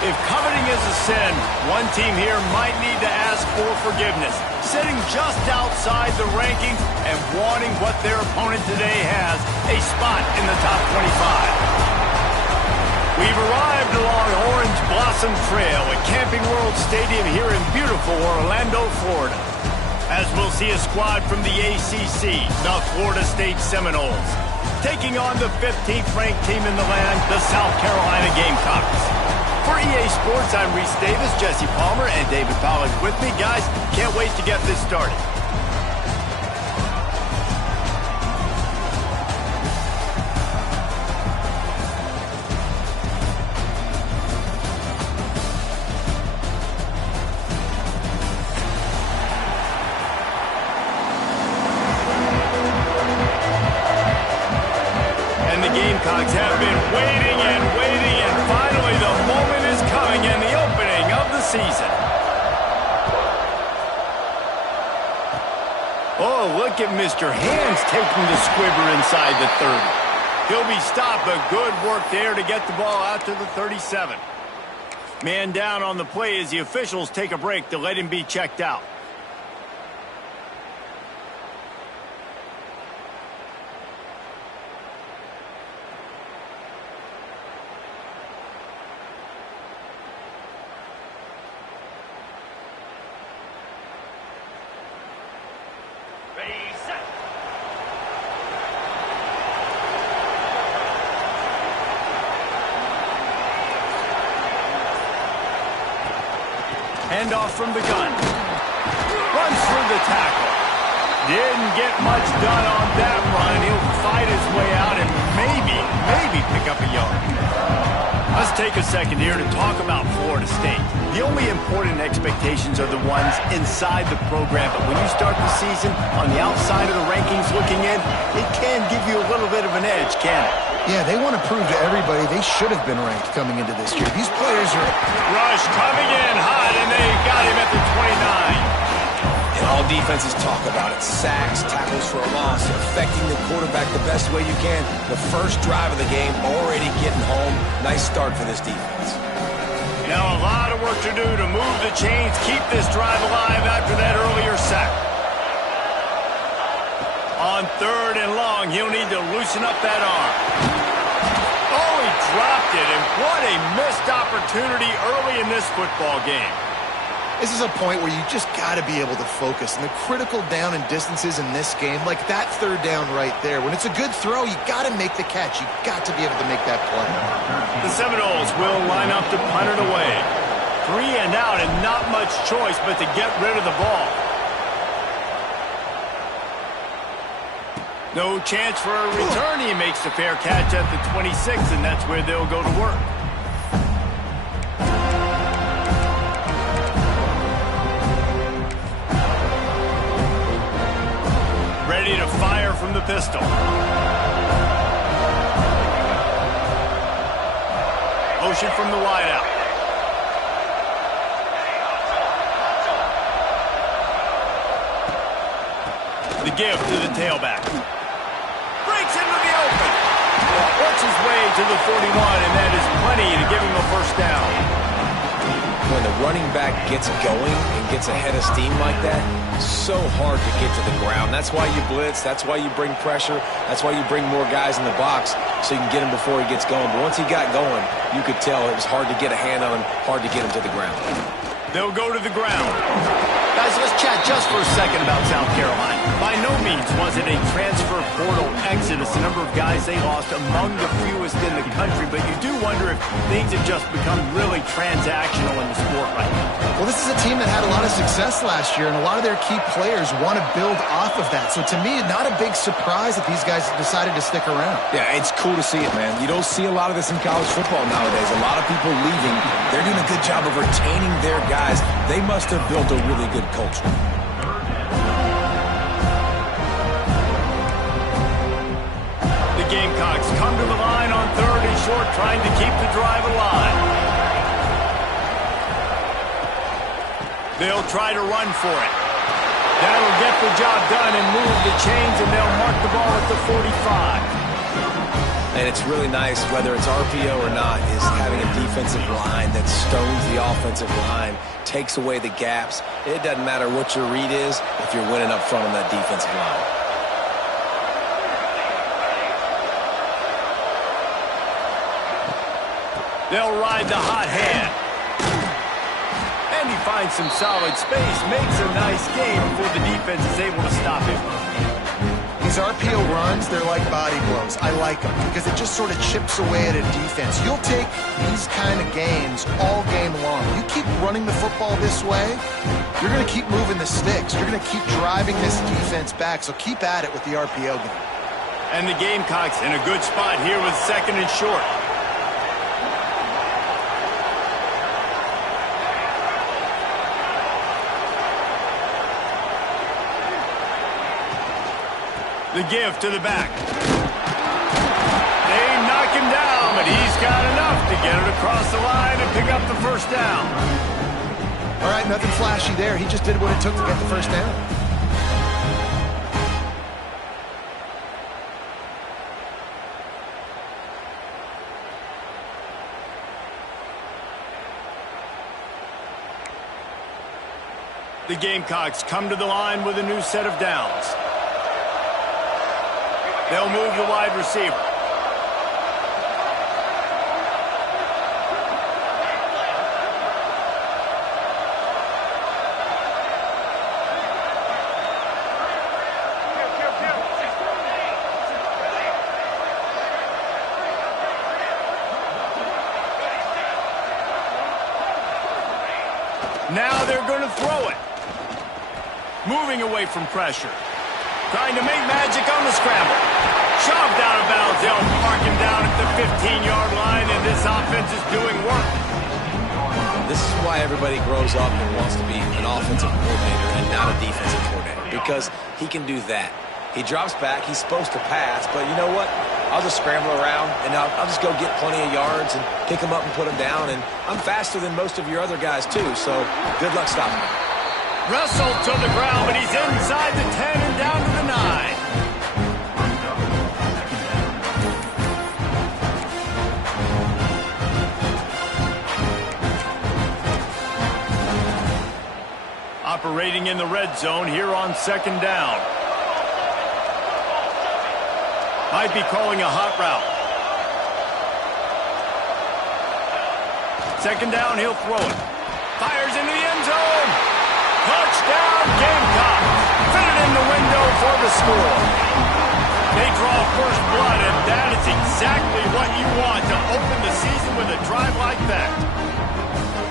If coveting is a sin, one team here might need to ask for forgiveness, sitting just outside the rankings and wanting what their opponent today has, a spot in the top 25. We've arrived along Orange Blossom Trail at Camping World Stadium here in beautiful Orlando, Florida, as we'll see a squad from the ACC, the Florida State Seminoles, taking on the 15th ranked team in the land, the South Carolina Gamecocks. For EA Sports, I'm Reese Davis, Jesse Palmer, and David Pollack with me. Guys, can't wait to get this started. And the Gamecocks have been waiting and waiting, and finally the moment is coming in the opening of the season. Oh, look at Mr. Hands taking the squibber inside the 30. He'll be stopped, but good work there to get the ball out to the 37. Man down on the play as the officials take a break to let him be checked out. Handoff from the gun. Runs through the tackle. Didn't get much done on that run. He'll fight his way out and maybe pick up a yard. Let's take a second here to talk about Florida State. The The only important expectations are the ones inside the program. But when you start the season on the outside of the rankings looking in, it can give you a little bit of an edge, can it? Yeah, they want to prove to everybody they should have been ranked coming into this year. These players are... Rush coming in hot, and they got him at the 29. And all defenses talk about it. Sacks, tackles for a loss, affecting the quarterback the best way you can. The first drive of the game, already getting home. Nice start for this defense. Now a lot of work to do to move the chains, keep this drive alive after that earlier sack. On 3rd and long, he'll need to loosen up that arm. Oh, he dropped it, and what a missed opportunity early in this football game. This is a point where you just got to be able to focus. And the critical down and distances in this game, like that 3rd down right there, when it's a good throw, you got to make the catch. You got to be able to make that play. The Seminoles will line up to punt it away. 3 and out, and not much choice but to get rid of the ball. No chance for a return. He makes the fair catch at the 26, and that's where they'll go to work. Ready to fire from the pistol. Motion from the wideout. The give to the tailback. Breaks into the open. Works his way to the 41, and that is plenty to give him a first down. When the running back gets going and gets ahead of steam like that, so hard to get to the ground. That's why you blitz. That's why you bring pressure. That's why you bring more guys in the box so you can get him before he gets going. But once he got going, you could tell it was hard to get a hand on him, hard to get him to the ground. They'll go to the ground. Guys, let's chat just for a second about South Carolina. By no means was it a transfer portal exodus, the number of guys they lost among the fewest in the country, but you do wonder if things have just become really transactional in the sport right now. Well, this is a team that had a lot of success last year, and a lot of their key players want to build off of that. So to me, not a big surprise that these guys decided to stick around. Yeah, it's cool to see it, man. You don't see a lot of this in college football nowadays. A lot of people leaving. They're doing a good job of retaining their guys. They must have built a really good culture. The Gamecocks come to the line on 3rd and short, trying to keep the drive alive. They'll try to run for it. That'll get the job done and move the chains, and they'll mark the ball at the 45. And it's really nice, whether it's RPO or not, is having a defensive line that stones the offensive line, takes away the gaps. It doesn't matter what your read is if you're winning up front on that defensive line. They'll ride the hot hand. And he finds some solid space, makes a nice game before the defense is able to stop him. These RPO runs, they're like body blows. I like them because it just sort of chips away at a defense. You'll take these kind of games all game long. You keep running the football this way, you're going to keep moving the sticks. You're going to keep driving this defense back, so keep at it with the RPO game. And the Gamecocks in a good spot here with 2nd and short. The give to the back. They knock him down, but he's got enough to get it across the line and pick up the first down. All right, nothing flashy there. He just did what it took to get the first down. The Gamecocks come to the line with a new set of downs. They'll move the wide receiver. Now they're going to throw it. Moving away from pressure. Trying to make magic on the scramble. Shoved out of bounds. They'll mark him down at the 15-yard line, and this offense is doing work. This is why everybody grows up and wants to be an offensive coordinator and not a defensive coordinator, because he can do that. He drops back. He's supposed to pass, but you know what? I'll just scramble around, and I'll just go get plenty of yards and pick them up and put them down, and I'm faster than most of your other guys, too, so good luck stopping me. Wrestled to the ground, but he's inside the 10 and down to the 9. Operating in the red zone here on 2nd down. Might be calling a hot route. 2nd down, he'll throw it. Fires into the end zone. Touchdown, Gamecocks. Fit it in the window for the score. They draw first blood, and that is exactly what you want to open the season with a drive like that.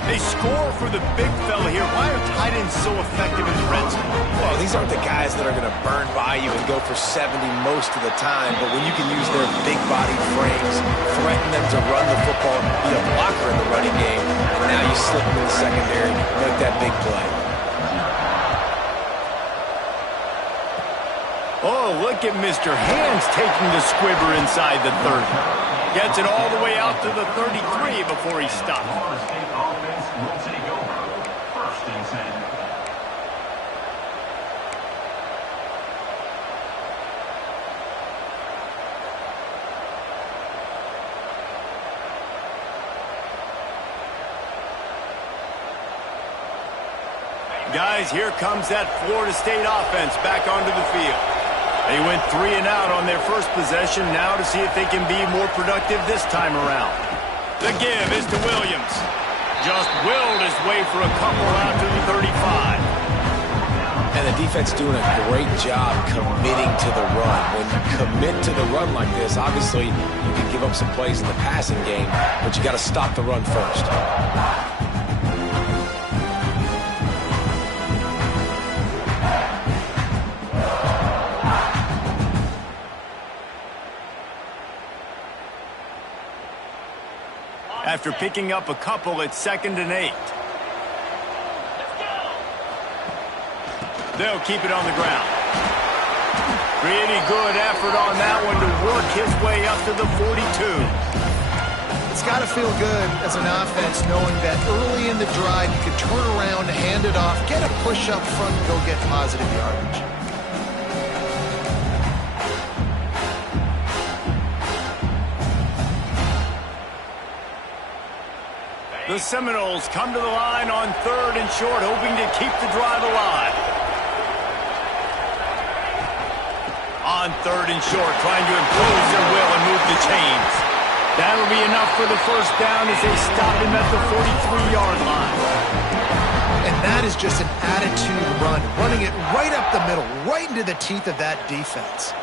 They score for the big fella here. Why are tight ends so effective in the red zone? Well, these aren't the guys that are going to burn by you and go for 70 most of the time, but when you can use their big-bodied frames, threaten them to run the football, be a blocker in the running game, and now you slip them in the secondary, make that big play. Oh, look at Mr. Hands taking the squibber inside the 30. Gets it all the way out to the 33 before he stops. Will take over. 1st and 10. Guys, here comes that Florida State offense back onto the field. They went 3 and out on their first possession, now to see if they can be more productive this time around. The give is to Williams. Just willed his way for a couple out to the 35. And the defense doing a great job committing to the run. When you commit to the run like this, obviously you can give up some plays in the passing game, but you got to stop the run first. After picking up a couple, it's 2nd and 8. They'll keep it on the ground. Pretty good effort on that one to work his way up to the 42. It's got to feel good as an offense knowing that early in the drive you can turn around, hand it off, get a push up front, and go get positive yardage. The Seminoles come to the line on 3rd and short, hoping to keep the drive alive. On 3rd and short, trying to impose their will and move the chains. That'll be enough for the first down as they stop him at the 43-yard line. And that is just an attitude run, running it right up the middle, right into the teeth of that defense.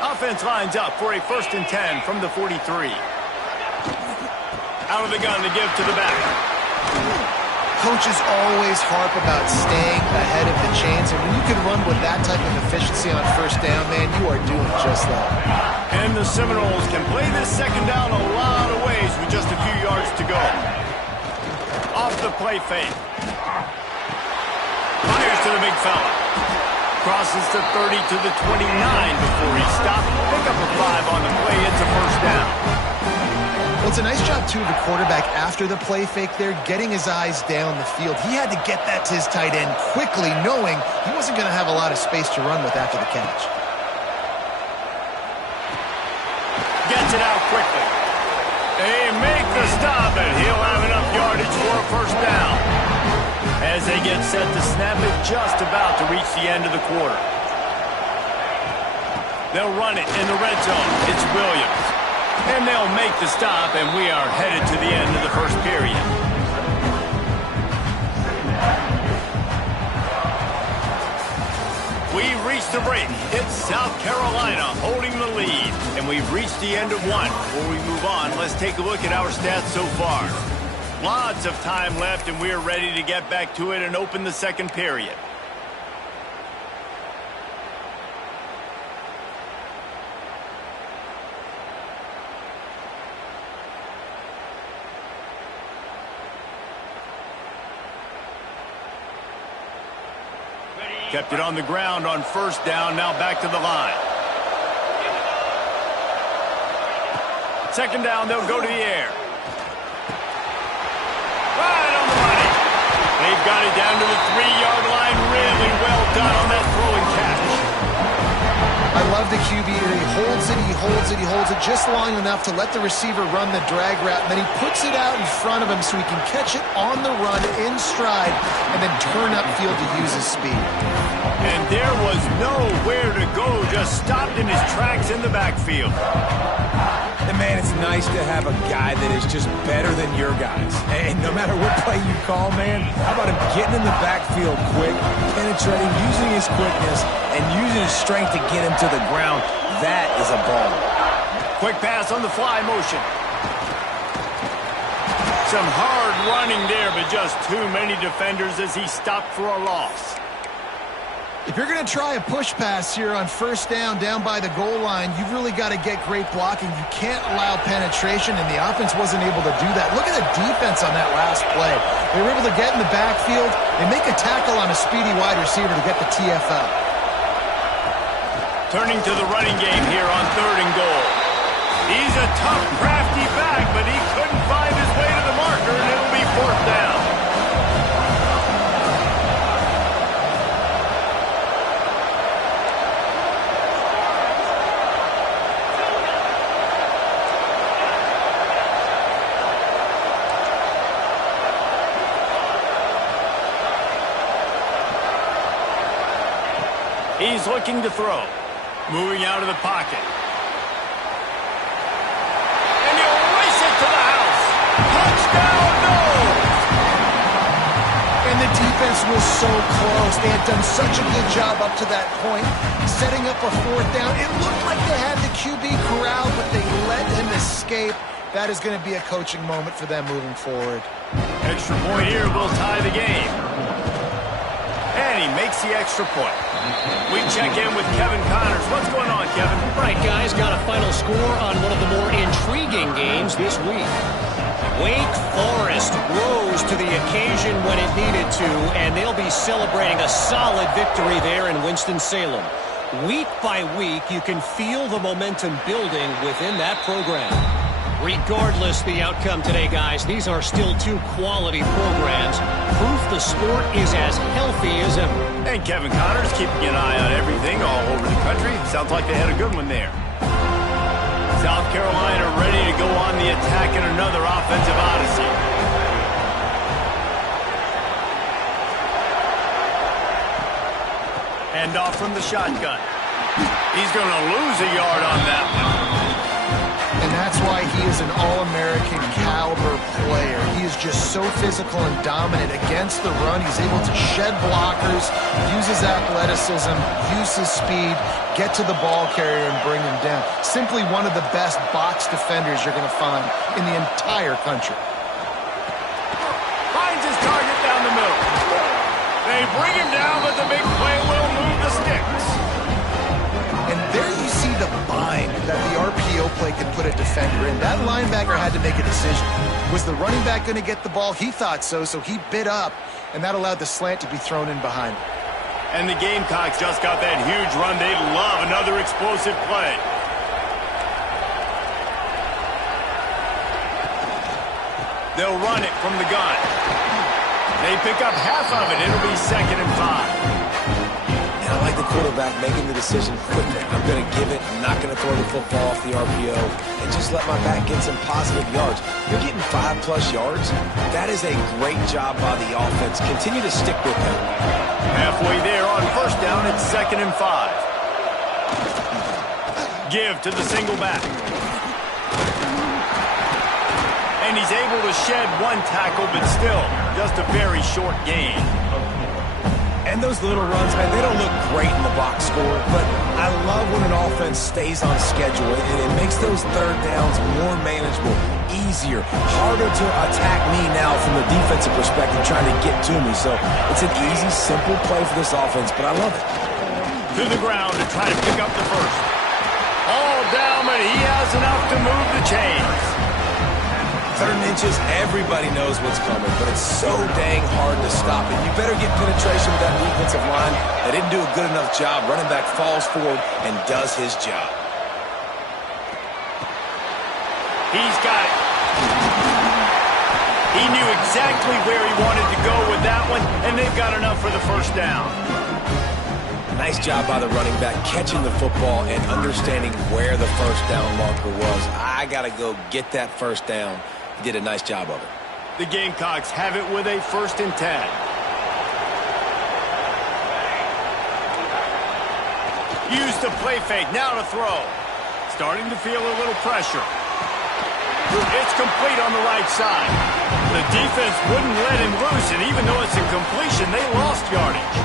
Offense lines up for a 1st and 10 from the 43. Out of the gun to give to the back. Coaches always harp about staying ahead of the chains, and when you can run with that type of efficiency on 1st down, man, you are doing just that. And the Seminoles can play this 2nd down a lot of ways with just a few yards to go. Off the play fake. Fires to the big fella. Crosses the 30 to the 29 before he stopped. Pick up a 5 on the play. It's a 1st down. Well, it's a nice job, too, of the quarterback after the play fake there, getting his eyes down the field. He had to get that to his tight end quickly, knowing he wasn't going to have a lot of space to run with after the catch. Gets it out quickly. They make the stop, and he'll have enough yardage for a 1st down. As they get set to snap it, just about to reach the end of the quarter. They'll run it in the red zone. It's Williams. And they'll make the stop, and we are headed to the end of the first period. We've reached the break. It's South Carolina holding the lead, and we've reached the end of one. Before we move on, let's take a look at our stats so far. Lots of time left, and we're ready to get back to it and open the 2nd period. Kept it on the ground on first down, now back to the line. Second down, they'll go to the air. Right on the money. They've got it down to the 3-yard line. Really well done on that throwing catch. I love the QB. He holds it just long enough to let the receiver run the drag route, and then he puts it out in front of him so he can catch it on the run in stride and then turn upfield to use his speed. And there was nowhere to go, just stopped in his tracks in the backfield. And man, it's nice to have a guy that is just better than your guys. And no matter what play you call, man, how about him getting in the backfield quick, penetrating, using his quickness, and using his strength to get him to the ground. That is a ball. Quick pass on the fly motion. Some hard running there, but just too many defenders as he stopped for a loss. If you're going to try a push pass here on first down by the goal line, you've really got to get great blocking. You can't allow penetration, and the offense wasn't able to do that. Look at the defense on that last play. They were able to get in the backfield and make a tackle on a speedy wide receiver to get the TFL. Turning to the running game here on 3rd and goal. He's a tough, crafty back, but he couldn't find his way to the marker, and it'll be 4th down. He's looking to throw. Moving out of the pocket. And he'll race it to the house. Touchdown, no! And the defense was so close. They had done such a good job up to that point, setting up a 4th down. It looked like they had the QB corralled, but they let him escape. That is going to be a coaching moment for them moving forward. Extra point here will tie the game. And he makes the extra point. We check in with Kevin Connors. What's going on, Kevin? Right, guys, got a final score on one of the more intriguing games this week. Wake Forest rose to the occasion when it needed to, and they'll be celebrating a solid victory there in Winston-Salem. Week by week, you can feel the momentum building within that program. Regardless the outcome today, guys, these are still 2 quality programs. Proof the sport is as healthy as ever. And Kevin Connors keeping an eye on everything all over the country. Sounds like they had a good one there. South Carolina ready to go on the attack in another offensive odyssey. Hand off from the shotgun. He's going to lose a yard on that one. And that's why he is an All-American caliber player. He is just so physical and dominant against the run. He's able to shed blockers, use his athleticism, use his speed, get to the ball carrier and bring him down. Simply one of the best box defenders you're going to find in the entire country. Finds his target down the middle. They bring him down, but the big play will move the sticks. And there you see the bind that the RPO play could put a defender in. That linebacker had to make a decision. Was the running back going to get the ball? He thought so he bid up, and that allowed the slant to be thrown in behind him. And the Gamecocks just got that huge run. They'd love another explosive play. They'll run it from the gun. They pick up half of it. It'll be 2nd and 5. I like the quarterback making the decision quickly. I'm going to give it. I'm not going to throw the football off the RPO and just let my back get some positive yards. You're getting 5+ yards. That is a great job by the offense. Continue to stick with them. Halfway there on first down, it's 2nd and 5. Give to the single back. And he's able to shed 1 tackle, but still just a very short gain. And those little runs, man, they don't look great in the box score, but I love when an offense stays on schedule, and it makes those 3rd downs more manageable, easier, harder to attack me now from the defensive perspective trying to get to me. So it's an easy, simple play for this offense, but I love it. To the ground to try to pick up the first. All down, but he has enough to move the chains. 3rd and inches, everybody knows what's coming, but it's so dang hard hard to stop. And you better get penetration with that defensive line. They didn't do a good enough job. Running back falls forward and does his job. He's got it. He knew exactly where he wanted to go with that one, and they've got enough for the first down. Nice job by the running back catching the football and understanding where the first down marker was. I got to go get that first down. He did a nice job of it. The Gamecocks have it with a 1st and 10. Use the play fake, now to throw. Starting to feel a little pressure. It's complete on the right side. The defense wouldn't let him loose, and even though it's a completion, they lost yardage.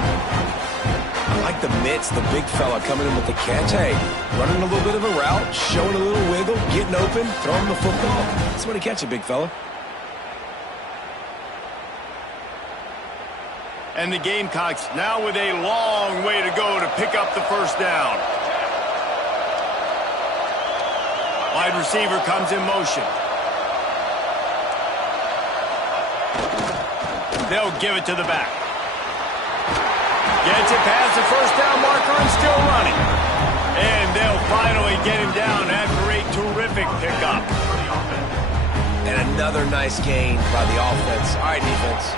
I like the mitts, the big fella coming in with the catch. Hey, running a little bit of a route, showing a little wiggle, getting open, throwing the football. Somebody catch it, big fella. And the Gamecocks now with a long way to go to pick up the first down. Wide receiver comes in motion. They'll give it to the back. Gets it past the first down marker and still running. And they'll finally get him down after a terrific pickup. And another nice gain by the offense. All right, defense.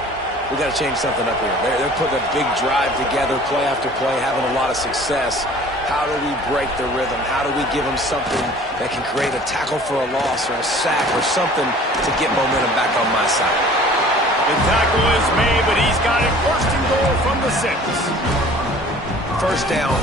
We got to change something up here. They're putting a big drive together, play after play, having a lot of success. How do we break the rhythm? How do we give them something that can create a tackle for a loss or a sack or something to get momentum back on my side? The tackle is made, but he's got it 1st and goal from the 6. First down,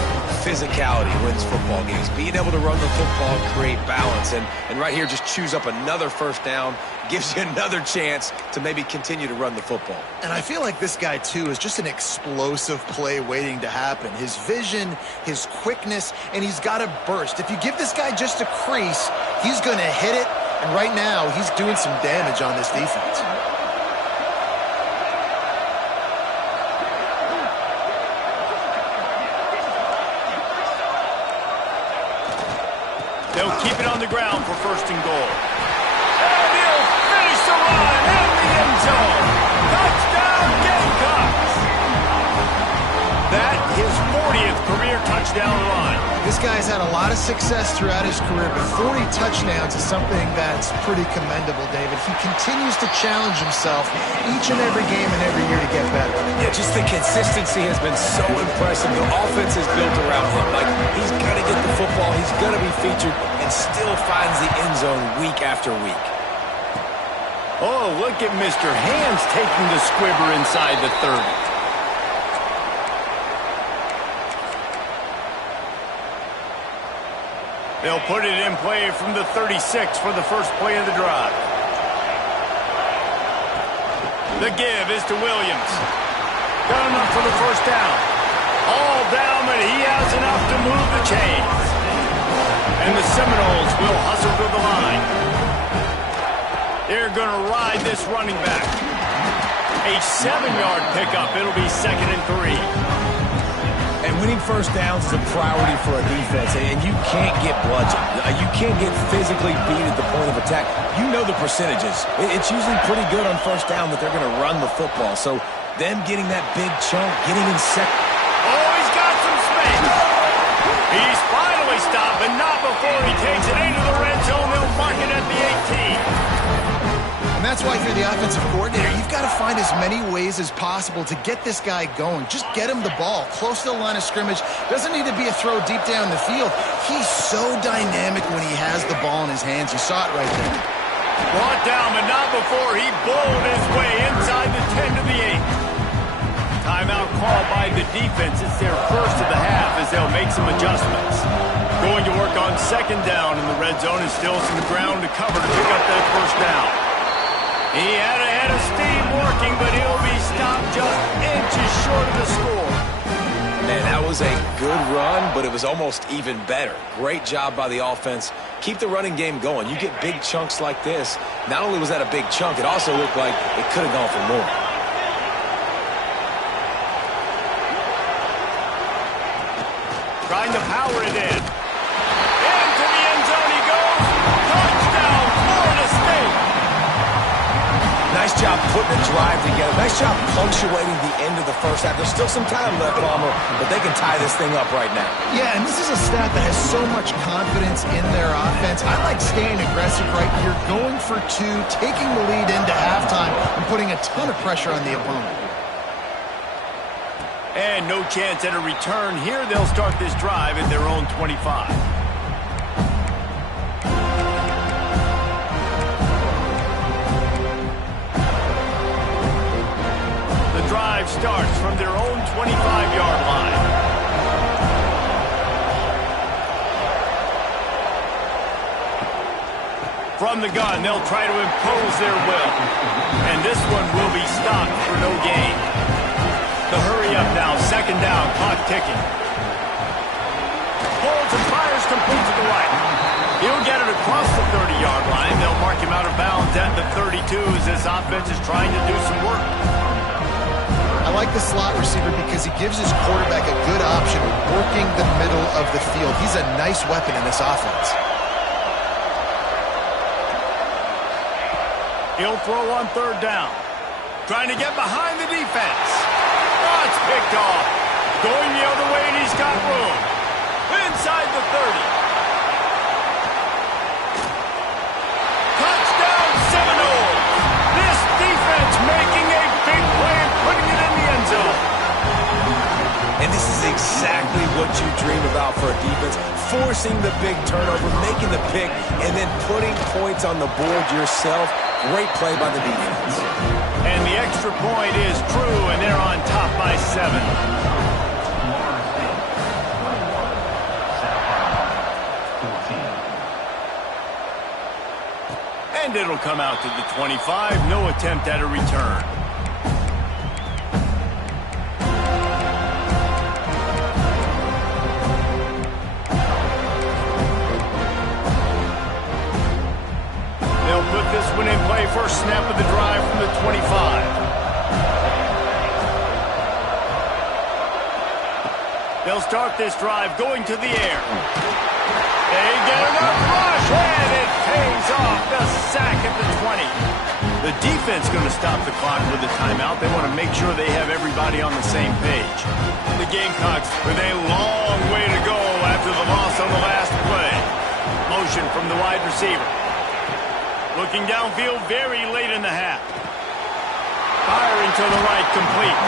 physicality wins football games. Being able to run the football, create balance, and right here just choose up another first down, gives you another chance to maybe continue to run the football. And I feel like this guy, too, is just an explosive play waiting to happen. His vision, his quickness, and he's got a burst. If you give this guy just a crease, he's going to hit it, and right now he's doing some damage on this defense. They'll keep it on the ground for 1st and goal. And he'll finish the run in the end zone. Touchdown, Gamecocks! That his 40th career touchdown run. This guy's had a lot of success throughout his career, but 40 touchdowns is something that's pretty commendable, David. He continues to challenge himself each and every game and every year to get better. Yeah, just the consistency has been so impressive. The offense is built around him. Like, he's going to get the football, he's going to be featured, and still finds the end zone week after week. Oh, look at Mr. Hands taking the squibber inside the 30. They'll put it in play from the 36 for the first play of the drive. The give is to Williams. Got enough for the first down. All down, but he has enough to move the chains. And the Seminoles will hustle to the line. They're going to ride this running back. A 7-yard pickup. It'll be 2nd and 3. And winning first downs is a priority for a defense, and you can't get bludgeoned. You can't get physically beat at the point of attack. You know the percentages. It's usually pretty good on first down that they're going to run the football. So them getting that big chunk, getting in second. Oh, he's got some space. He's finally stopped, but not before he takes it into the red zone. They'll mark it at the 18. And that's why if you're the offensive coordinator, you've got to find as many ways as possible to get this guy going. Just get him the ball close to the line of scrimmage. Doesn't need to be a throw deep down the field. He's so dynamic when he has the ball in his hands. You saw it right there. Brought down, but not before he bowled his way inside the 10 to the 8. Timeout called by the defense. It's their first of the half as they'll make some adjustments. Going to work on 2nd down in the red zone and still some ground to cover to pick up that first down. He had a head of steam working, but he'll be stopped just inches short of the score. Man, that was a good run, but it was almost even better. Great job by the offense. Keep the running game going. You get big chunks like this. Not only was that a big chunk, it also looked like it could have gone for more. Trying to power it in. Into the end zone he goes. Touchdown, Florida State. Nice job putting the drive together. Nice job punctuating the end of the first half. There's still some time left, Palmer, but they can tie this thing up right now. Yeah, and this is a staff that has so much confidence in their offense. I like staying aggressive right here, going for two, taking the lead into halftime, and putting a ton of pressure on the opponent. And no chance at a return here. They'll start this drive at their own 25. The drive starts from their own 25-yard line. From the gun, they'll try to impose their will. And this one will be stopped for no gain. The hurry up now, second down, clock ticking. Holds and fires complete to the right. He'll get it across the 30-yard line. They'll mark him out of bounds at the 32 as this offense is trying to do some work. I like the slot receiver because he gives his quarterback a good option working the middle of the field. He's a nice weapon in this offense. He'll throw on third down. Trying to get behind the defense. Oh, it's picked off. Going the other way, and he's got room. Inside the 30. Touchdown Seminoles. This defense making a big play and putting it in the end zone. And this is exactly what you dream about for a defense. Forcing the big turnover, making the pick, and then putting points on the board yourself. Great play by the defense. And the extra point is true, and they're on top by 7. And it'll come out to the 25. No attempt at a return. They'll put this one in play. First snap of the drive from the 25. They'll start this drive going to the air. They get enough rush, and it pays off. The sack at the 20. The defense going to stop the clock with a timeout. They want to make sure they have everybody on the same page. The Gamecocks with a long way to go after the loss on the last play. Motion from the wide receiver. Looking downfield very late in the half. Firing to the right, complete.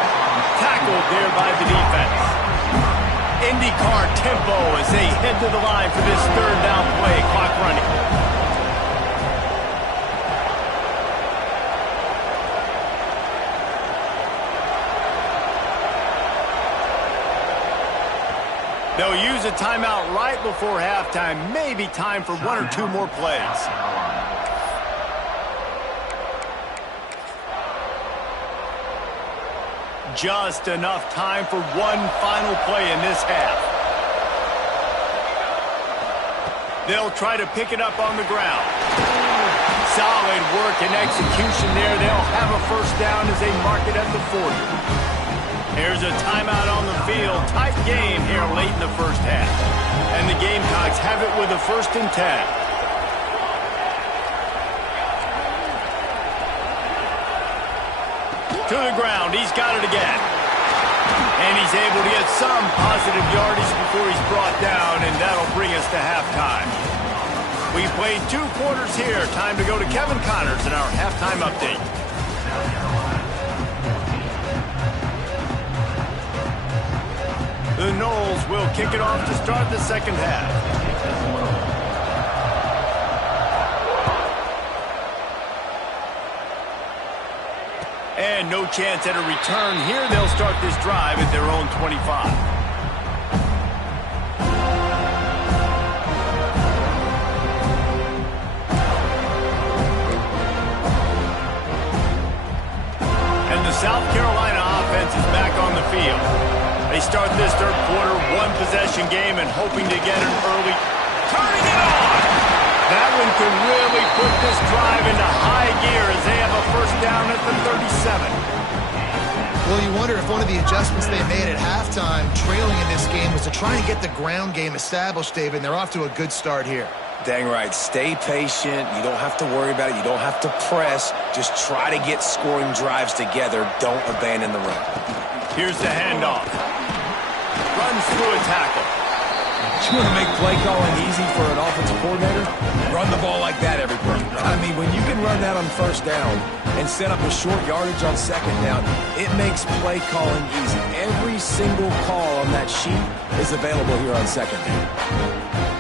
Tackled there by the defense. IndyCar tempo as they head to the line for this third down play. Clock running. They'll use a timeout right before halftime. Maybe time for one or two more plays. Just enough time for one final play in this half. They'll try to pick it up on the ground. Solid work and execution there. They'll have a first down as they mark it at the 40. Here's a timeout on the field. Tight game here late in the first half. And the Gamecocks have it with a 1st and 10. To the ground, he's got it again. And he's able to get some positive yardage before he's brought down, and that'll bring us to halftime. We played 2 quarters here. Time to go to Kevin Connors in our halftime update. The Noles will kick it off to start the second half. And no chance at a return here. They'll start this drive at their own 25. And the South Carolina offense is back on the field. They start this third quarter, 1-possession game, and hoping to get an early. Turning it on! That one could really put this drive into high gear as they have a first down at the 37. Well, you wonder if one of the adjustments they made at halftime, trailing in this game, was to try and get the ground game established, David, and they're off to a good start here. Dang right. Stay patient. You don't have to worry about it. You don't have to press. Just try to get scoring drives together. Don't abandon the run. Here's the handoff. Runs through a tackle. You want to make play calling easy for an offensive coordinator? Run the ball like that every play. I mean, when you can run that on first down and set up a short yardage on second down, it makes play calling easy. Every single call on that sheet is available here on second down.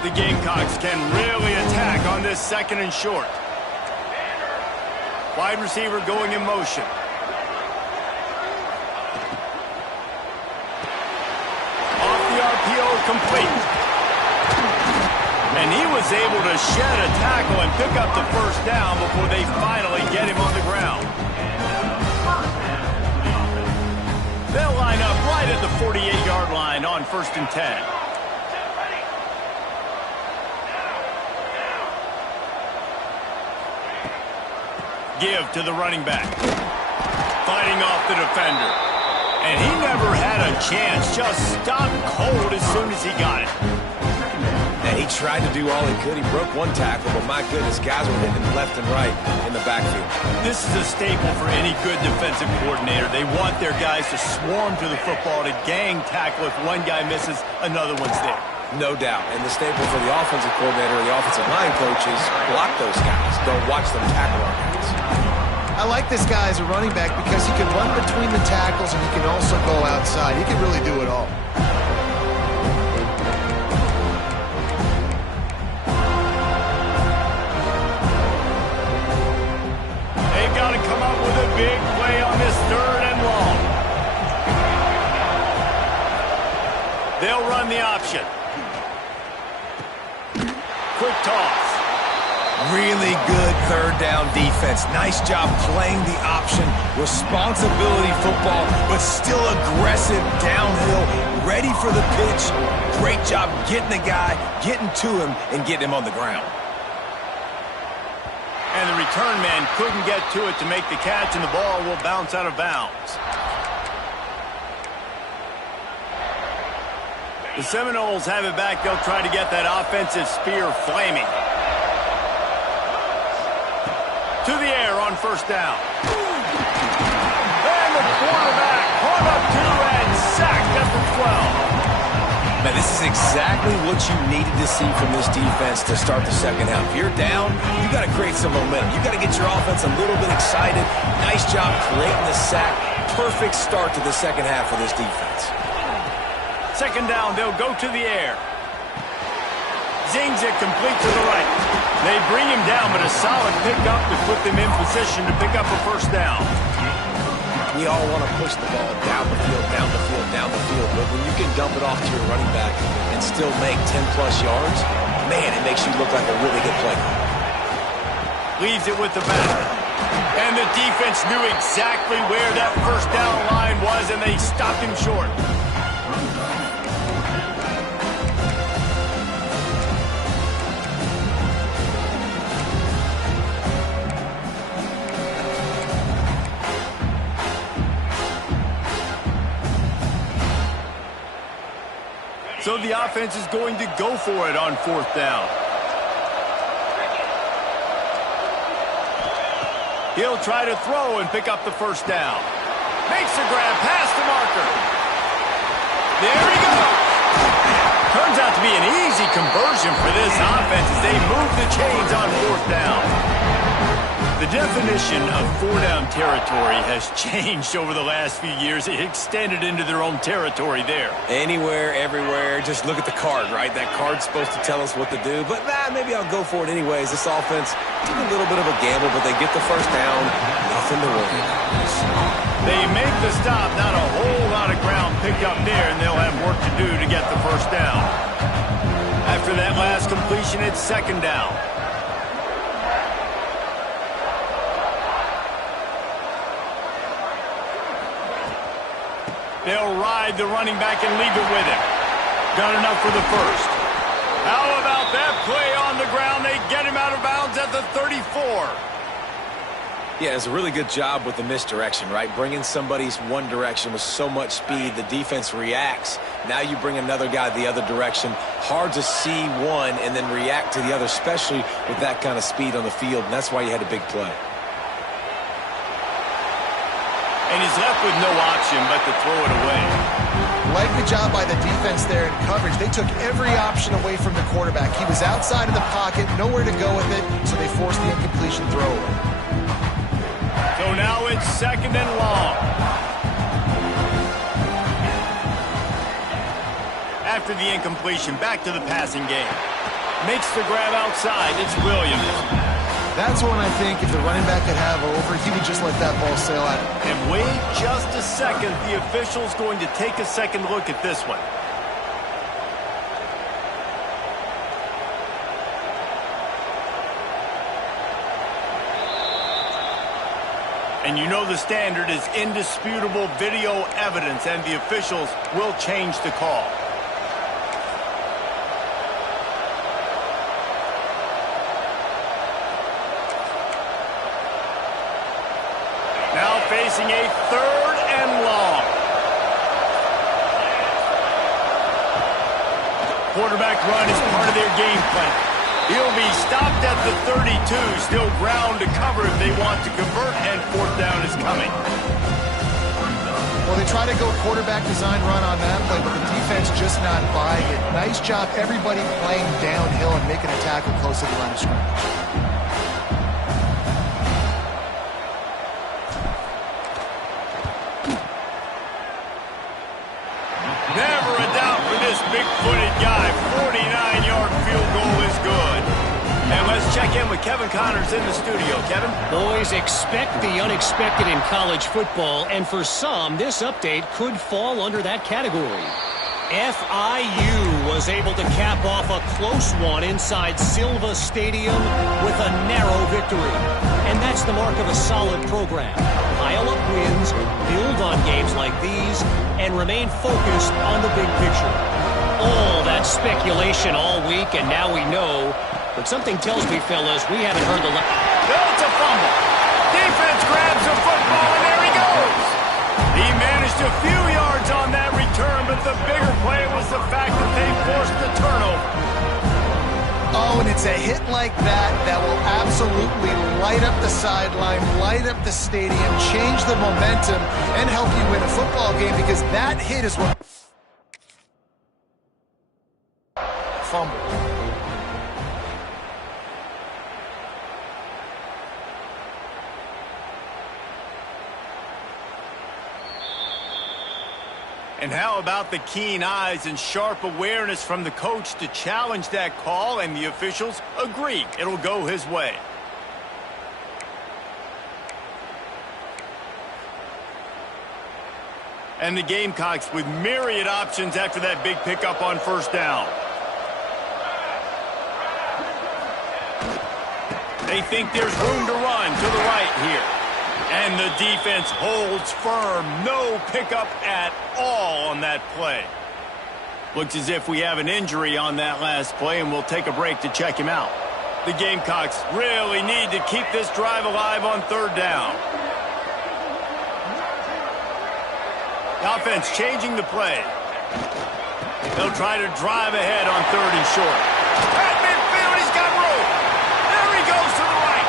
The Gamecocks can really attack on this second and short. Wide receiver going in motion. Off the RPO, complete. And he was able to shed a tackle and pick up the first down before they finally get him on the ground. They'll line up right at the 48-yard line on 1st and 10. Give to the running back. Fighting off the defender. And he never had a chance. Just stopped cold as soon as he got it. And he tried to do all he could. He broke one tackle, but my goodness, guys were hitting him left and right in the backfield. This is a staple for any good defensive coordinator. They want their guys to swarm to the football, to gang tackle. If one guy misses, another one's there. No doubt. And the staple for the offensive coordinator or the offensive line coach is block those guys. Don't watch them tackle our guys. I like this guy as a running back because he can run between the tackles and he can also go outside. He can really do it all. They've got to come up with a big play on this 3rd and long. They'll run the option. Quick toss. Really good 3rd down defense. Nice job playing the option. Responsibility football, but still aggressive downhill, ready for the pitch. Great job getting the guy, getting to him, and getting him on the ground. And the return man couldn't get to it to make the catch, and the ball will bounce out of bounds. The Seminoles have it back. They'll try to get that offensive spear flaming. To the air on 1st down. And the quarterback caught up to and sacked at the 12. Man, this is exactly what you needed to see from this defense to start the second half. If you're down, you got to create some momentum. You got to get your offense a little bit excited. Nice job creating the sack. Perfect start to the second half for this defense. 2nd down, they'll go to the air. Zings it complete to the right. They bring him down, but a solid pickup to put them in position to pick up a 1st down. We all want to push the ball down the field, down the field, down the field. But when you can dump it off to your running back and still make 10-plus yards, man, it makes you look like a really good player. Leaves it with the back. And the defense knew exactly where that 1st down line was, and they stopped him short. So the offense is going to go for it on 4th down. He'll try to throw and pick up the 1st down. Makes the grab past the marker. There he goes. Turns out to be an easy conversion for this offense as they move the chains on 4th down. The definition of 4-down territory has changed over the last few years. It extended into their own territory there. Anywhere, everywhere, just look at the card, right? That card's supposed to tell us what to do, but maybe I'll go for it anyways. This offense took a little bit of a gamble, but they get the 1st down. Nothing to worry about. They make the stop, not a whole lot of ground picked up there, and they'll have work to do to get the 1st down. After that last completion, it's 2nd down. They'll ride the running back and leave it with him. Got enough for the 1st. How about that play on the ground? They get him out of bounds at the 34. Yeah, it's a really good job with the misdirection, right? Bringing somebody's one direction with so much speed, the defense reacts. Now you bring another guy the other direction. Hard to see one and then react to the other, especially with that kind of speed on the field, and that's why you had a big play. And he's left with no option but to throw it away. Like the job by the defense there in coverage. They took every option away from the quarterback. He was outside of the pocket, nowhere to go with it, so they forced the incompletion throw. So now it's 2nd and long. After the incompletion, back to the passing game. Makes the grab outside. It's Williams. That's one I think if the running back could have over, he would just let that ball sail out. And wait just a second. The official's going to take a second look at this one. And you know the standard is indisputable video evidence, and the officials will change the call. Now facing a 3rd and long. Quarterback run is part of their game plan. He'll be stopped at the 32, still ground to cover if they want to convert, and 4th down is coming. Well, they try to go quarterback design run on that play, but the defense just not buying it. Nice job, everybody playing downhill and making a tackle close to the line of scrimmage. Never a doubt for this big-footed guy. 49-yard field goal is good. And let's check in with Kevin Connors in the studio. Kevin? Boys, expect the unexpected in college football, and for some, this update could fall under that category. FIU was able to cap off a close one inside Silva Stadium with a narrow victory. And that's the mark of a solid program. Pile up wins, build on games like these, and remain focused on the big picture. All that speculation all week, and now we know. But something tells me, fellas, we haven't heard the... It's a fumble. Defense grabs the football, and there he goes. He managed a few yards on that return, but the bigger play was the fact that they forced the turnover. Oh, and it's a hit like that that will absolutely light up the sideline, light up the stadium, change the momentum, and help you win a football game, because that hit is what... Fumble. And how about the keen eyes and sharp awareness from the coach to challenge that call, and the officials agree it'll go his way. And the Gamecocks with myriad options after that big pickup on 1st down. They think there's room to run to the right here. And the defense holds firm. No pickup at all on that play. Looks as if we have an injury on that last play, and we'll take a break to check him out. The Gamecocks really need to keep this drive alive on 3rd down. The offense changing the play. They'll try to drive ahead on 3rd and short. At midfield, he's got room. There he goes to the right.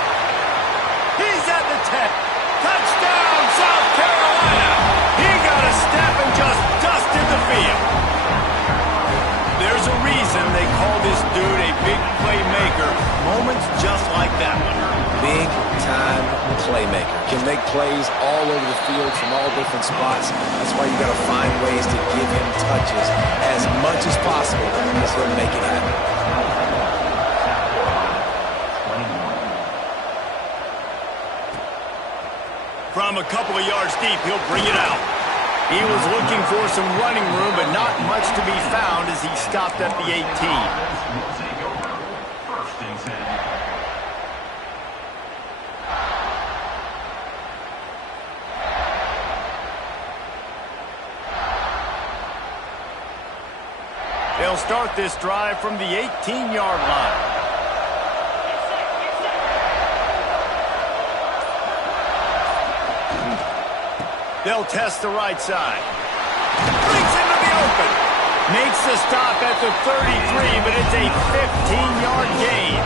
He's at the 10. Touchdown, South Carolina! He got a step and just dusted the field. There's a reason they call this dude a big playmaker. Moments just like that one. Big-time playmaker. Can make plays all over the field from all different spots. That's why you got to find ways to give him touches as much as possible as he'll make it happen. From a couple of yards deep, he'll bring it out. He was looking for some running room, but not much to be found as he stopped at the 18. Will take over. 1st and 10. They'll start this drive from the 18-yard line. They'll test the right side. Brings into the open. Makes the stop at the 33, but it's a 15-yard gain.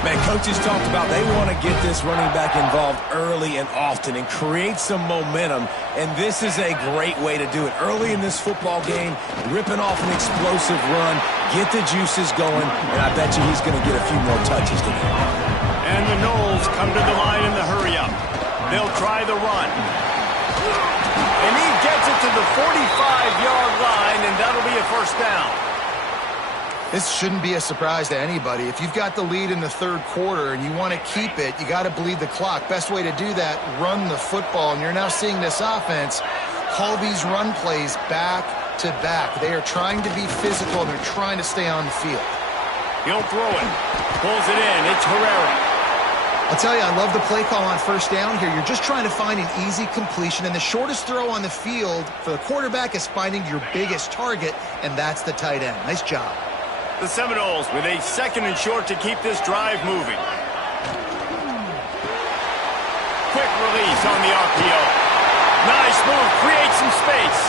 Man, coaches talked about they want to get this running back involved early and often and create some momentum, and this is a great way to do it. Early in this football game, ripping off an explosive run, get the juices going, and I bet you he's going to get a few more touches today. And the Knowles come to the line in the hurry-up. They'll try the run. And he gets it to the 45-yard line, and that'll be a first down. This shouldn't be a surprise to anybody. If you've got the lead in the third quarter and you want to keep it, you got to bleed the clock. Best way to do that, run the football. And you're now seeing this offense call these run plays back to back. They are trying to be physical, and they're trying to stay on the field. He'll throw it. Pulls it in. It's Herrera. I'll tell you, I love the play call on first down here. You're just trying to find an easy completion, and the shortest throw on the field for the quarterback is finding your biggest target, and that's the tight end. Nice job. The Seminoles with a 2nd and short to keep this drive moving. Quick release on the RPO. Nice move, creates some space.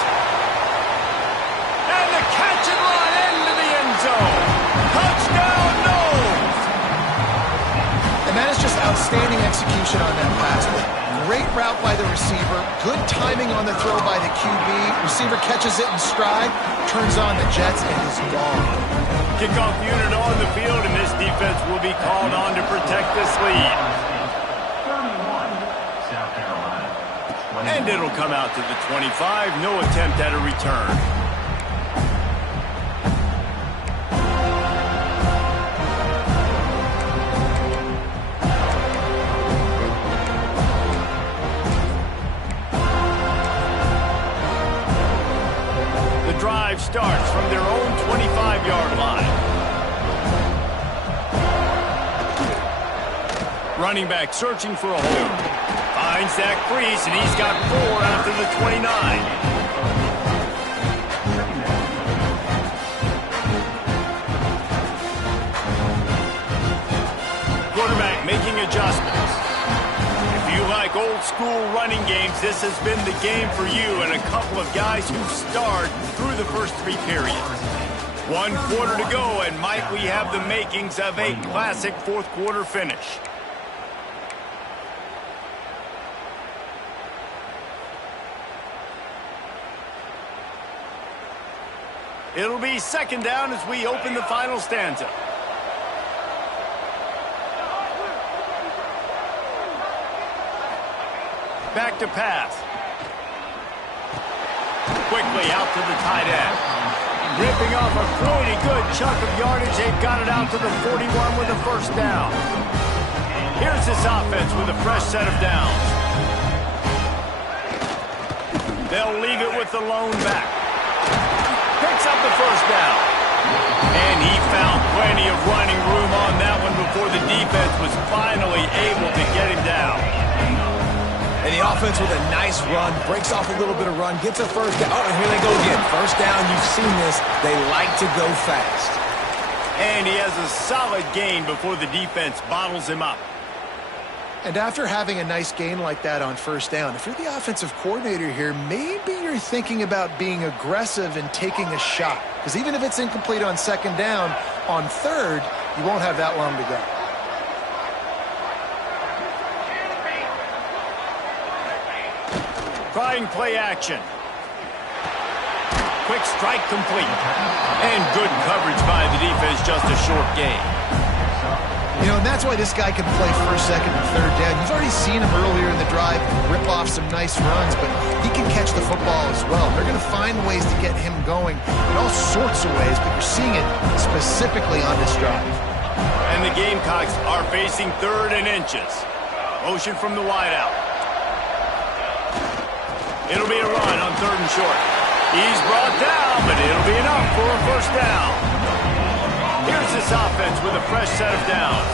And the catch and run into the end zone. Touchdown, Knowles! And that is just outstanding execution on that pass. Great route by the receiver. Good timing on the throw by the QB. Receiver catches it in stride, turns on the jets, and is gone. Kickoff unit on the field, and this defense will be called on to protect this lead. 31, South Carolina. And it'll come out to the 25. No attempt at a return. The drive starts from their own 25-yard line. Running back searching for a hole. Finds that crease, and he's got 4 after the 29. Quarterback making adjustments. If you like old school running games, this has been the game for you and a couple of guys who starred through the first 3 periods. 1 quarter to go, and might we have the makings of a classic fourth quarter finish. It'll be 2nd down as we open the final stanza. Back to pass. Quickly out to the tight end. Ripping off a pretty good chunk of yardage. They've got it out to the 41 with a first down. Here's this offense with a fresh set of downs. They'll leave it with the lone back. Picks up the first down. And he found plenty of running room on that one before the defense was finally able to get him down. And the offense with a nice run, breaks off a little bit of run, gets a first down. Oh, and here they go again. First down, you've seen this. They like to go fast. And he has a solid gain before the defense bottles him up. And after having a nice gain like that on first down, if you're the offensive coordinator here, maybe you're thinking about being aggressive and taking a shot. Because even if it's incomplete on 2nd down, on 3rd, you won't have that long to go. Trying play action. Quick strike complete. And good coverage by the defense, just a short gain. You know, and that's why this guy can play 1st, 2nd, and 3rd down. You've already seen him earlier in the drive rip off some nice runs, but he can catch the football as well. They're going to find ways to get him going in all sorts of ways, but you're seeing it specifically on this drive. And the Gamecocks are facing 3rd and inches. Motion from the wideout. It'll be a run on 3rd and short. He's brought down, but it'll be enough for a first down. Here's this offense with a fresh set of downs.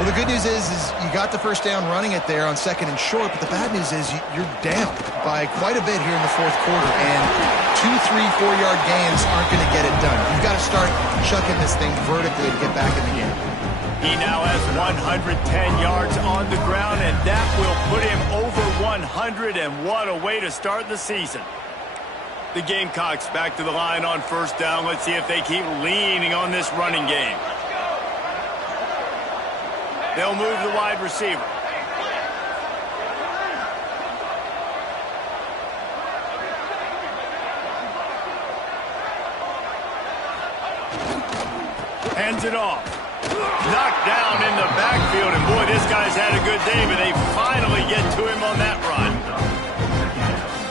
Well, the good news is you got the first down running it there on 2nd and short, but the bad news is you're down by quite a bit here in the 4th quarter, and 2, 3, 4-yard gains aren't going to get it done. You've got to start chucking this thing vertically to get back in the game. He now has 110 yards on the ground, and that will put him over 100 100, and what a way to start the season. The Gamecocks back to the line on first down. Let's see if they keep leaning on this running game. They'll move the wide receiver. Hands it off. Knocked down in the backfield, and boy, this guy's had a good day, but they finally get to him on that run.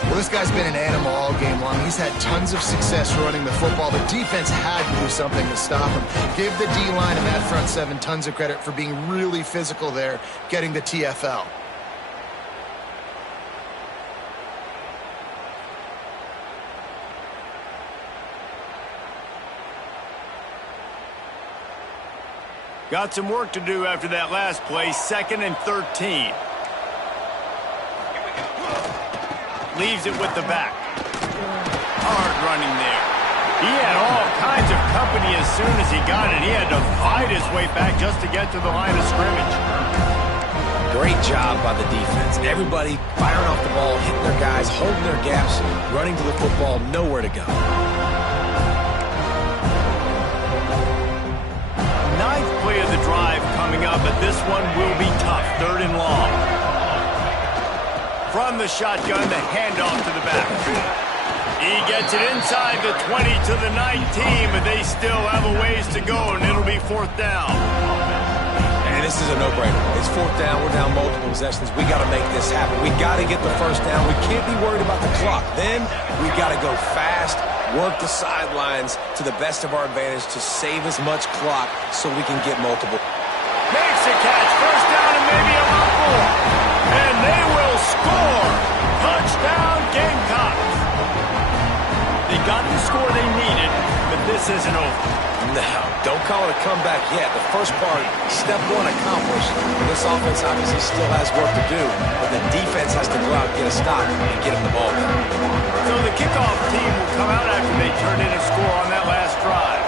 Well, this guy's been an animal all game long. He's had tons of success running the football. The defense had to do something to stop him. Give the D-line and that front seven tons of credit for being really physical there, getting the TFL. Got some work to do after that last play, 2nd and 13. Leaves it with the back. Hard running there. He had all kinds of company as soon as he got it. He had to fight his way back just to get to the line of scrimmage. Great job by the defense. Everybody firing off the ball, hitting their guys, holding their gaps, running to the football, nowhere to go. Ninth play of the drive coming up, but this one will be tough. 3rd and long. From the shotgun, the handoff to the back. He gets it inside the 20 to the 19, but they still have a ways to go, and it'll be 4th down. And this is a no-brainer. It's 4th down. We're down multiple possessions. We got to make this happen. We got to get the first down. We can't be worried about the clock. Then we got to go fast, work the sidelines to the best of our advantage to save as much clock so we can get multiple. Makes a catch. First down and maybe a lot more. And they will score. Touchdown, Gamecocks. They got the score they needed, but this isn't over. No, don't call it a comeback yet. The first part, step 1 accomplished. This offense obviously still has work to do, but the defense has to go out and get a stop and get him the ball back. So the kickoff team will come out after they turn in a score on that last drive.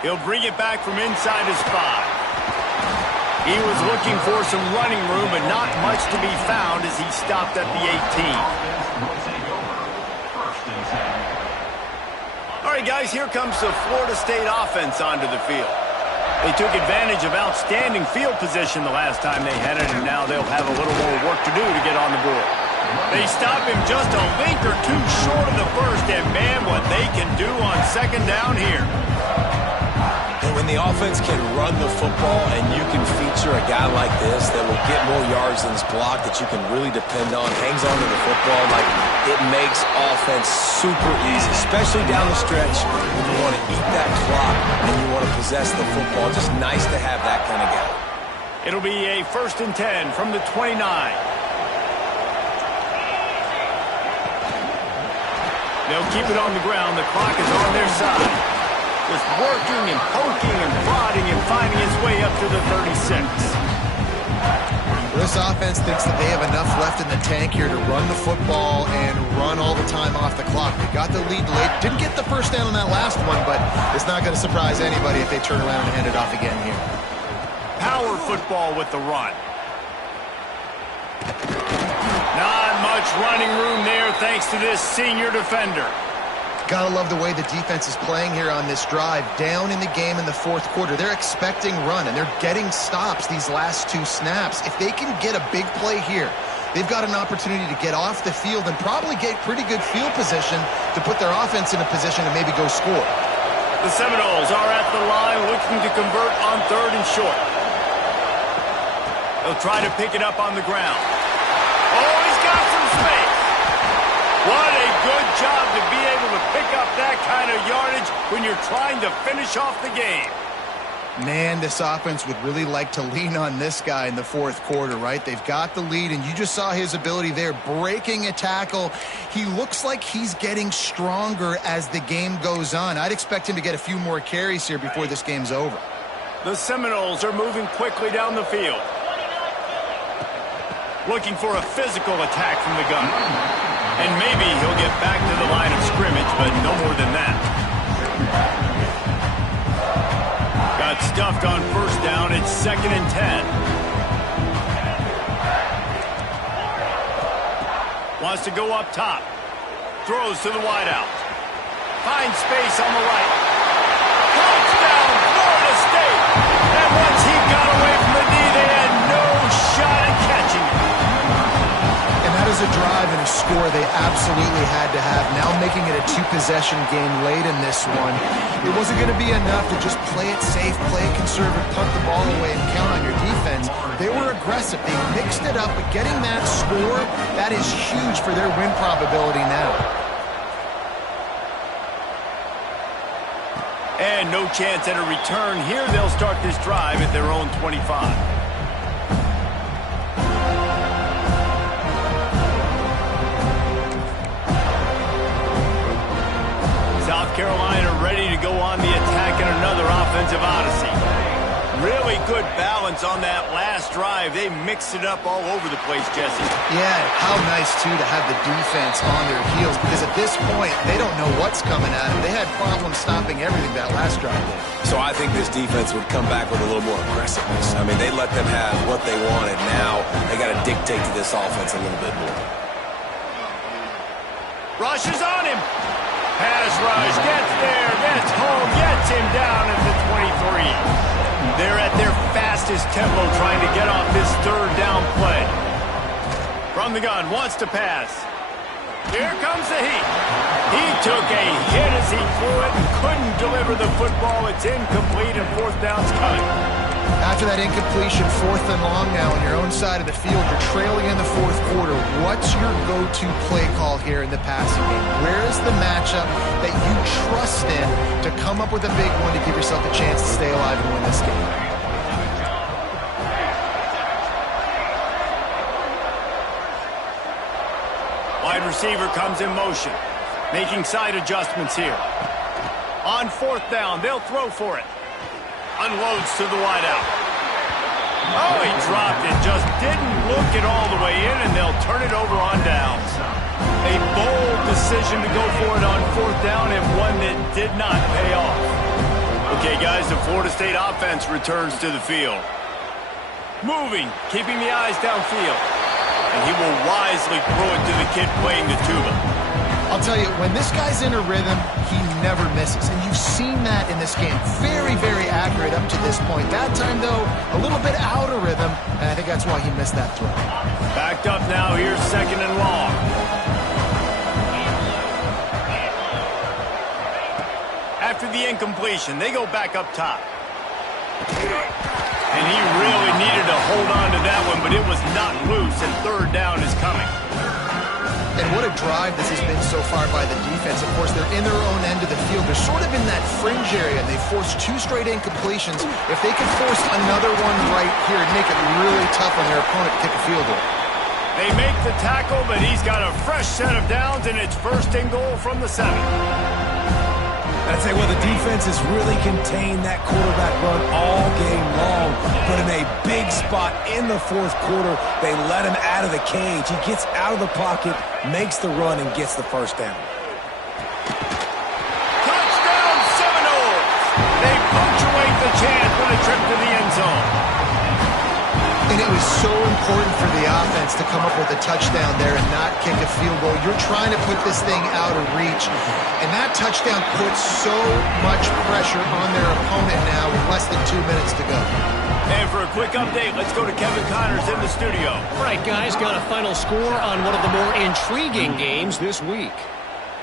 He'll bring it back from inside his 5. He was looking for some running room, but not much to be found as he stopped at the 18. All right, guys, here comes the Florida State offense onto the field. They took advantage of outstanding field position the last time they had it, and now they'll have a little more work to do to get on the board. They stop him just a link or two short of the first, and man, what they can do on 2nd down here. And when the offense can run the football and you can feature a guy like this that will get more yards than his block that you can really depend on, hangs on to the football, like it makes offense super easy, especially down the stretch when you want to eat that clock and you want to possess the football. Just nice to have that kind of guy. It'll be a 1st and 10 from the 29. They'll keep it on the ground. The clock is on their side. Just working and poking and prodding and finding his way up to the 36. This offense thinks that they have enough left in the tank here to run the football and run all the time off the clock. They got the lead late. Didn't get the first down on that last one, but it's not going to surprise anybody if they turn around and hand it off again here. Power football with the run. Not much running room there thanks to this senior defender. Gotta love the way the defense is playing here on this drive. Down in the game in the 4th quarter. They're expecting run, and they're getting stops these last 2 snaps. If they can get a big play here, they've got an opportunity to get off the field and probably get pretty good field position to put their offense in a position to maybe go score. The Seminoles are at the line looking to convert on 3rd and short. They'll try to pick it up on the ground. Oh, he's got some space. What a good job to be able to pick up that kind of yardage when you're trying to finish off the game. Man, this offense would really like to lean on this guy in the 4th quarter, right? They've got the lead, and you just saw his ability there, breaking a tackle. He looks like he's getting stronger as the game goes on. I'd expect him to get a few more carries here before this game's over. The Seminoles are moving quickly down the field. Looking for a physical attack from the gun. And maybe he'll get back to the line of scrimmage, but no more than that. Got Got stuffed on first down. It's 2nd and 10. Wants to go up top. Throws to the wideout. Finds space on the right. Touchdown, Florida State! And once he got away from the knee, they had no shot at catching it. And that is a drive and a score they absolutely had to have. Now making it a two-possession game late in this one. It wasn't going to be enough to just play it safe, play it conservative, punt the ball away, and count on your defense. They were aggressive. They mixed it up, but getting that score, that is huge for their win probability now. And no chance at a return here. They'll start this drive at their own 25. South Carolina ready to go on the attack in another offensive odyssey. Really good balance on that last drive. They mixed it up all over the place, Jesse. Yeah, how nice, too, to have the defense on their heels, because at this point, they don't know what's coming at them. They had problems stopping everything that last drive did. So I think this defense would come back with a little more aggressiveness. I mean, they let them have what they wanted. Now they got to dictate to this offense a little bit more. Rush is on him. Pass rush, gets there, gets home, gets him down at the 23. They're at their fastest tempo trying to get off this third down play. From the gun, wants to pass. Here comes the heat. He took a hit as he threw it and couldn't deliver the football. It's incomplete and fourth down's coming. After that incompletion, 4th and long now on your own side of the field, you're trailing in the fourth quarter. What's your go-to play call here in the passing game? Where is the matchup that you trust in to come up with a big one to give yourself a chance to stay alive and win this game? Wide receiver comes in motion, making side adjustments here. On 4th down, they'll throw for it. Unloads to the wideout. Oh, he dropped it. Just didn't look it all the way in, and they'll turn it over on downs. A bold decision to go for it on 4th down, and one that did not pay off. Okay, guys, the Florida State offense returns to the field. Moving, keeping the eyes downfield. And he will wisely throw it to the kid playing the tuba. I'll tell you, when this guy's in a rhythm, he never misses. And you've seen that in this game. Very, very accurate up to this point. That time, though, a little bit out of rhythm, and I think that's why he missed that throw. Backed up now. Here's 2nd and long. After the incompletion, they go back up top. And he really needed to hold on to that one, but it was not loose, and 3rd down is coming. And what a drive this has been so far by the defense. Of course, they're in their own end of the field. They're sort of in that fringe area. They forced 2 straight incompletions. If they could force another one right here, it'd make it really tough on their opponent to kick a field goal. They make the tackle, but he's got a fresh set of downs, and it's 1st and goal from the 7. I'd say, well, the defense has really contained that quarterback run all game long, but in a big spot in the 4th quarter, they let him out of the cage. He gets out of the pocket, makes the run, and gets the 1st down. Touchdown, Seminoles! They punctuate the chance with a trip to the end zone. And it was so important for the offense to come up with a touchdown there and not kick a field goal. You're trying to put this thing out of reach. And that touchdown puts so much pressure on their opponent now with less than 2 minutes to go. And for a quick update, let's go to Kevin Connors in the studio. All right, guys, got a final score on one of the more intriguing games this week.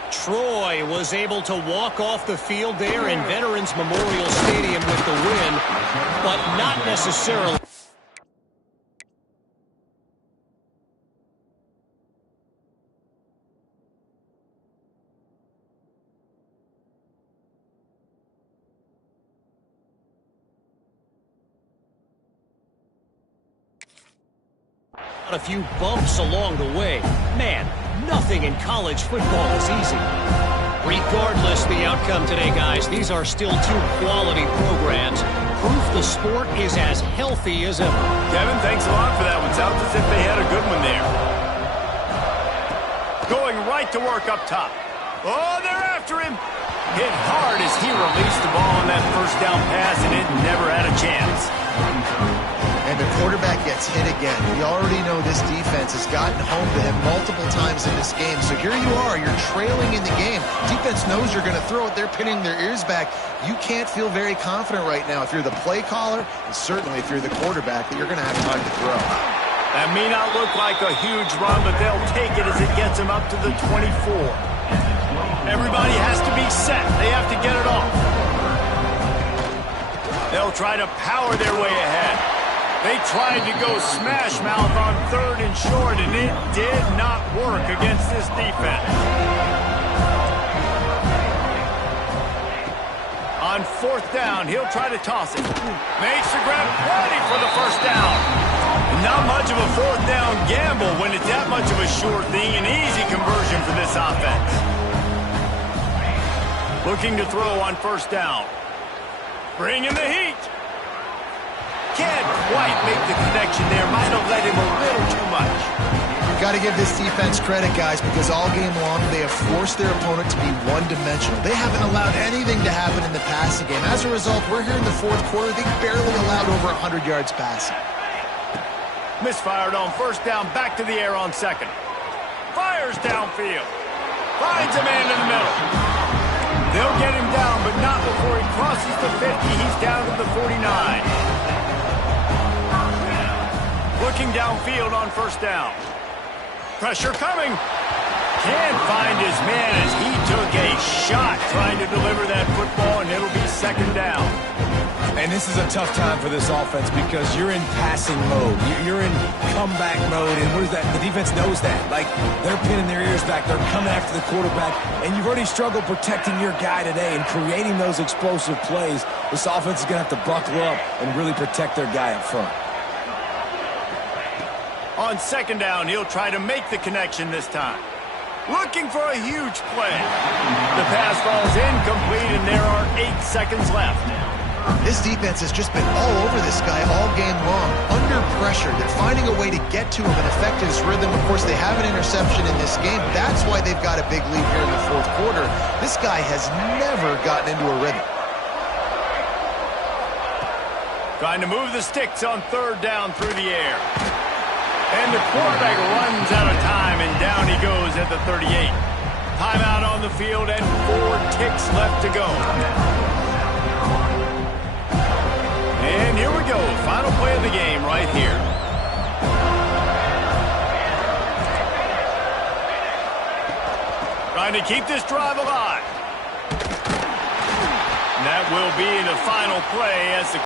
Troy was able to walk off the field there in Veterans Memorial Stadium with the win, but not necessarily. A few bumps along the way. Man, nothing in college football is easy. Regardless the outcome today, guys, these are still 2 quality programs. Proof the sport is as healthy as ever. Kevin, thanks a lot for that one. Sounds as if they had a good one there. Going right to work up top. Oh, they're after him. Hit hard as he released the ball on that first down pass, and it never had a chance. And the quarterback gets hit again. We already know this defense has gotten home to him multiple times in this game. So here you are, you're trailing in the game. Defense knows you're going to throw it. They're pinning their ears back. You can't feel very confident right now if you're the play caller, and certainly if you're the quarterback, that you're going to have time to throw. That may not look like a huge run, but they'll take it as it gets them up to the 24. Everybody has to be set. They have to get it off. They'll try to power their way ahead. They tried to go smash mouth on 3rd and short, and it did not work against this defense. On 4th down, he'll try to toss it. Makes the grab, ready for the first down. Not much of a 4th down gamble when it's that much of a sure thing. An easy conversion for this offense. Looking to throw on 1st down. Bring in the heat. Can't quite make the connection there. Might have led him a little too much. You've got to give this defense credit, guys, because all game long they have forced their opponent to be one-dimensional. They haven't allowed anything to happen in the passing game. As a result, we're here in the 4th quarter. They barely allowed over 100 yards passing. Misfired on 1st down, back to the air on 2nd. Fires downfield. Finds a man in the middle. They'll get him down, but not before he crosses the 50. He's down to the 49. Looking downfield on 1st down. Pressure coming. Can't find his man as he took a shot trying to deliver that football, and it'll be 2nd down. And this is a tough time for this offense because you're in passing mode. You're in comeback mode, and what is that? The defense knows that. Like, they're pinning their ears back. They're coming after the quarterback, and you've already struggled protecting your guy today and creating those explosive plays. This offense is going to have to buckle up and really protect their guy up front. On 2nd down, he'll try to make the connection this time. Looking for a huge play. The pass falls incomplete, and there are 8 seconds left. This defense has just been all over this guy all game long. Under pressure, they're finding a way to get to him and affect his rhythm. Of course, they have an interception in this game. That's why they've got a big lead here in the 4th quarter. This guy has never gotten into a rhythm. Trying to move the sticks on 3rd down through the air. And the quarterback runs out of time, and down he goes at the 38. Timeout on the field, and 4 ticks left to go. And here we go, final play of the game right here. Trying to keep this drive alive. And that will be the final play as the